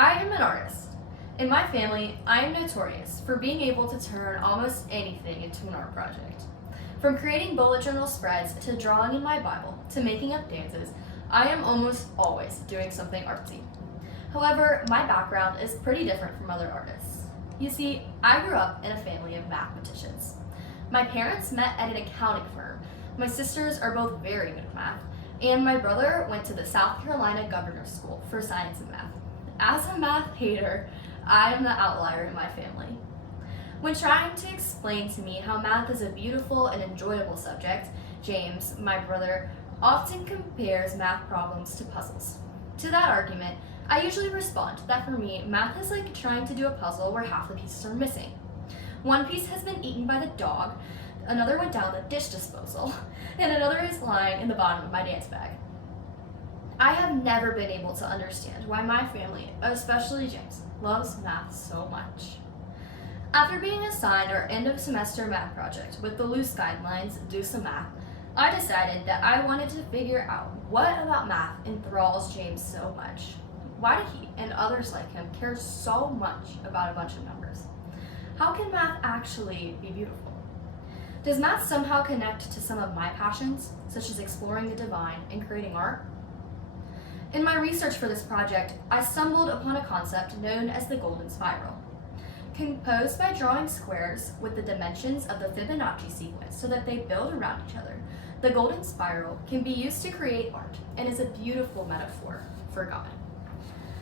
I am an artist. In my family, I am notorious for being able to turn almost anything into an art project. From creating bullet journal spreads to drawing in my Bible to making up dances, I am almost always doing something artsy. However, my background is pretty different from other artists. You see, I grew up in a family of mathematicians. My parents met at an accounting firm. My sisters are both very good at math, and my brother went to the South Carolina Governor's School for Science and Math. As a math hater, I am the outlier in my family. When trying to explain to me how math is a beautiful and enjoyable subject, James, my brother, often compares math problems to puzzles. To that argument, I usually respond that for me, math is like trying to do a puzzle where half the pieces are missing. One piece has been eaten by the dog, another went down the dish disposal, and another is lying in the bottom of my dance bag. I have never been able to understand why my family, especially James, loves math so much. After being assigned our end of semester math project with the loose guidelines, do some math, I decided that I wanted to figure out what about math enthralls James so much. Why do he and others like him care so much about a bunch of numbers? How can math actually be beautiful? Does math somehow connect to some of my passions, such as exploring the divine and creating art? In my research for this project, I stumbled upon a concept known as the golden spiral. Composed by drawing squares with the dimensions of the Fibonacci sequence so that they build around each other, the golden spiral can be used to create art and is a beautiful metaphor for God.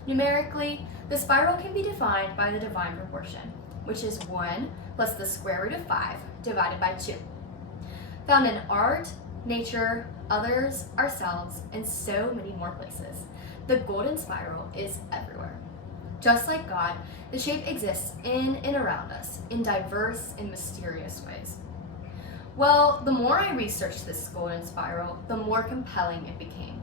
Numerically, the spiral can be defined by the divine proportion, which is 1 plus the square root of 5 divided by 2. Found in art, nature, others, ourselves, and so many more places, the golden spiral is everywhere. Just like God, the shape exists in and around us in diverse and mysterious ways. Well, the more I researched this golden spiral, the more compelling it became.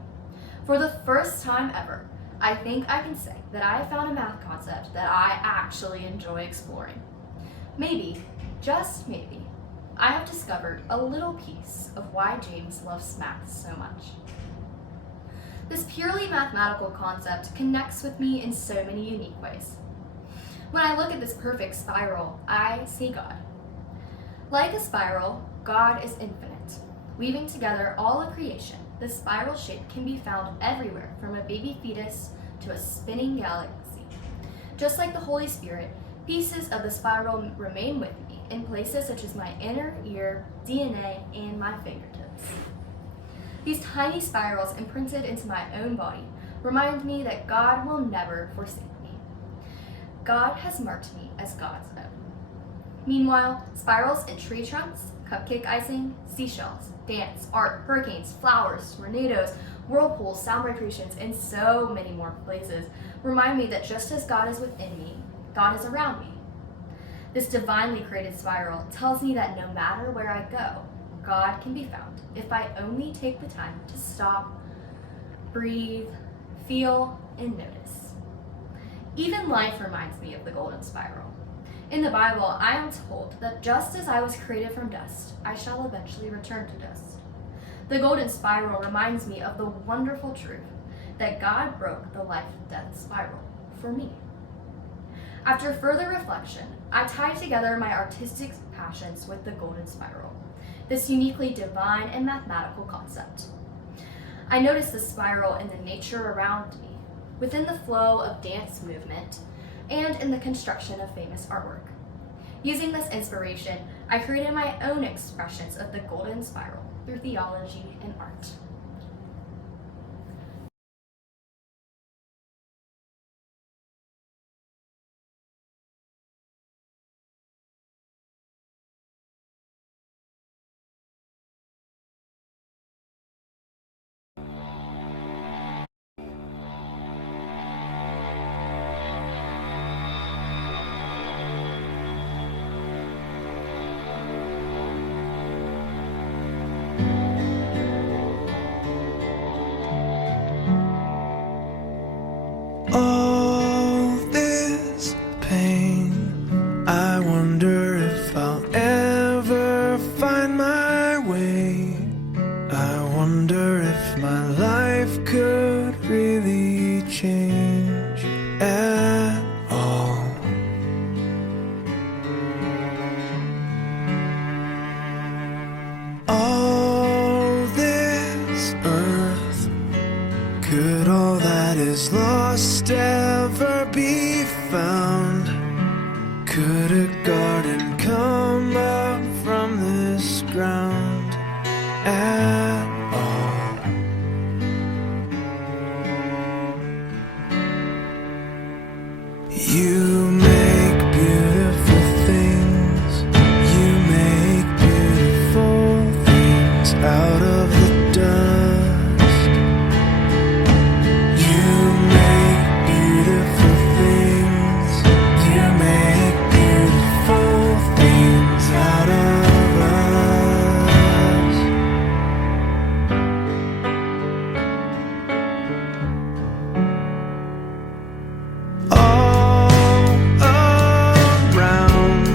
For the first time ever, I think I can say that I found a math concept that I actually enjoy exploring. Maybe, just maybe, I have discovered a little piece of why James loves math so much. This purely mathematical concept connects with me in so many unique ways. When I look at this perfect spiral, I see God. Like a spiral, God is infinite. Weaving together all of creation, the spiral shape can be found everywhere from a baby fetus to a spinning galaxy. Just like the Holy Spirit, pieces of the spiral remain with me in places such as my inner ear, DNA, and my fingertips. These tiny spirals imprinted into my own body remind me that God will never forsake me. God has marked me as God's own. Meanwhile, spirals in tree trunks, cupcake icing, seashells, dance, art, hurricanes, flowers, tornadoes, whirlpools, sound vibrations, and so many more places remind me that just as God is within me, God is around me. This divinely created spiral tells me that no matter where I go, God can be found if I only take the time to stop, breathe, feel, and notice. Even life reminds me of the golden spiral. In the Bible, I am told that just as I was created from dust, I shall eventually return to dust. The golden spiral reminds me of the wonderful truth that God broke the life-death spiral for me. After further reflection, I tied together my artistic passions with the golden spiral, this uniquely divine and mathematical concept. I noticed the spiral in the nature around me, within the flow of dance movement, and in the construction of famous artwork. Using this inspiration, I created my own expressions of the golden spiral through theology and art. must ever be found. Could a garden come up from this ground at all? You make beautiful things. You make beautiful things out of the dust. You make beautiful things. You make beautiful things out of us. All around,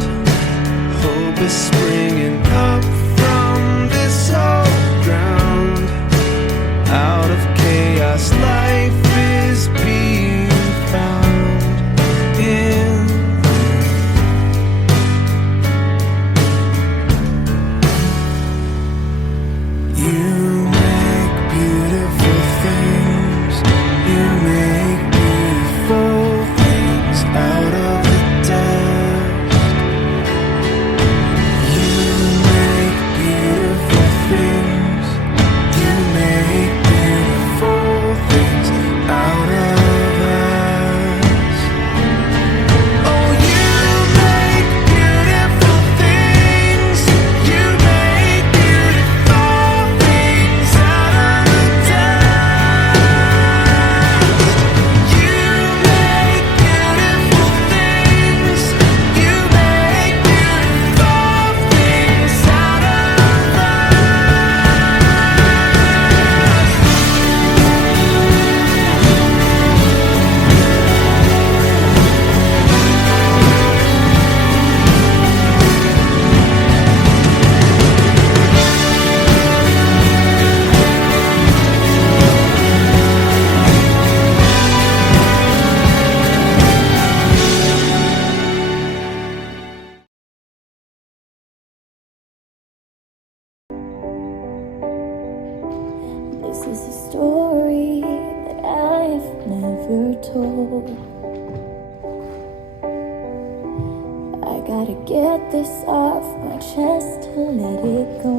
hope is springing up from this old ground. Out of chaos, life is being found in you. You make beautiful things. You make beautiful things out of the dust. You make beautiful things. You make beautiful things out of us. Oh, you make beautiful things. You make beautiful things out of the dust. You make beautiful things. You make beautiful things out of This is a story that I have never told. I gotta get this off my chest to let it go.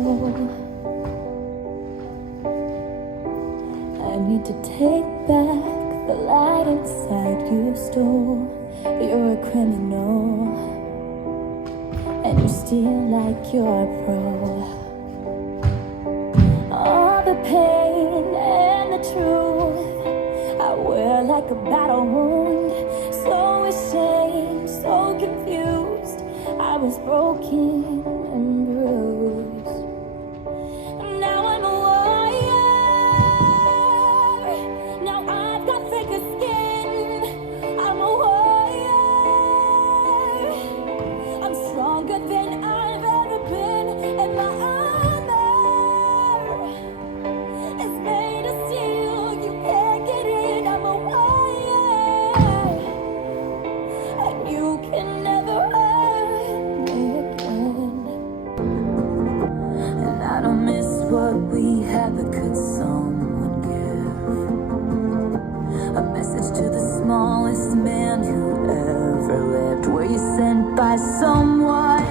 I need to take back the light inside you stole. You're a criminal, and you steal like you're a pro. All the pain and the truth I wear like a battle wound. So ashamed, so confused. I was broken and bruised. Now I'm a warrior. Now I've got thicker skin. I'm a warrior. I'm stronger than I've ever been, and my armor is made of steel. You can't get in. I'm a warrior, and you can never hurt me again. And I don't miss what we had, but could someone give a message to the smallest man who ever lived? Were you sent by someone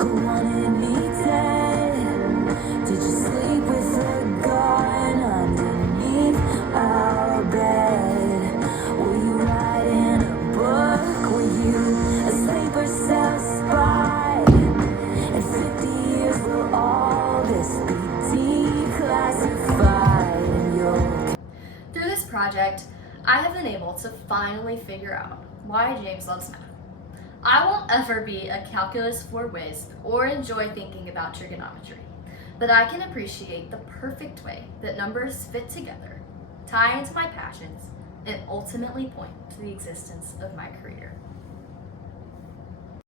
who wanted me dead? Did you sleep with a gun underneath our bed? Were you writing a book? Were you a sleeper cell spy? In 50 years will all this be declassified in your... Through this project, I have been able to finally figure out why James loves math. I won't ever be a calculus 4 whiz or enjoy thinking about trigonometry, but I can appreciate the perfect way that numbers fit together, tie into my passions, and ultimately point to the existence of my career.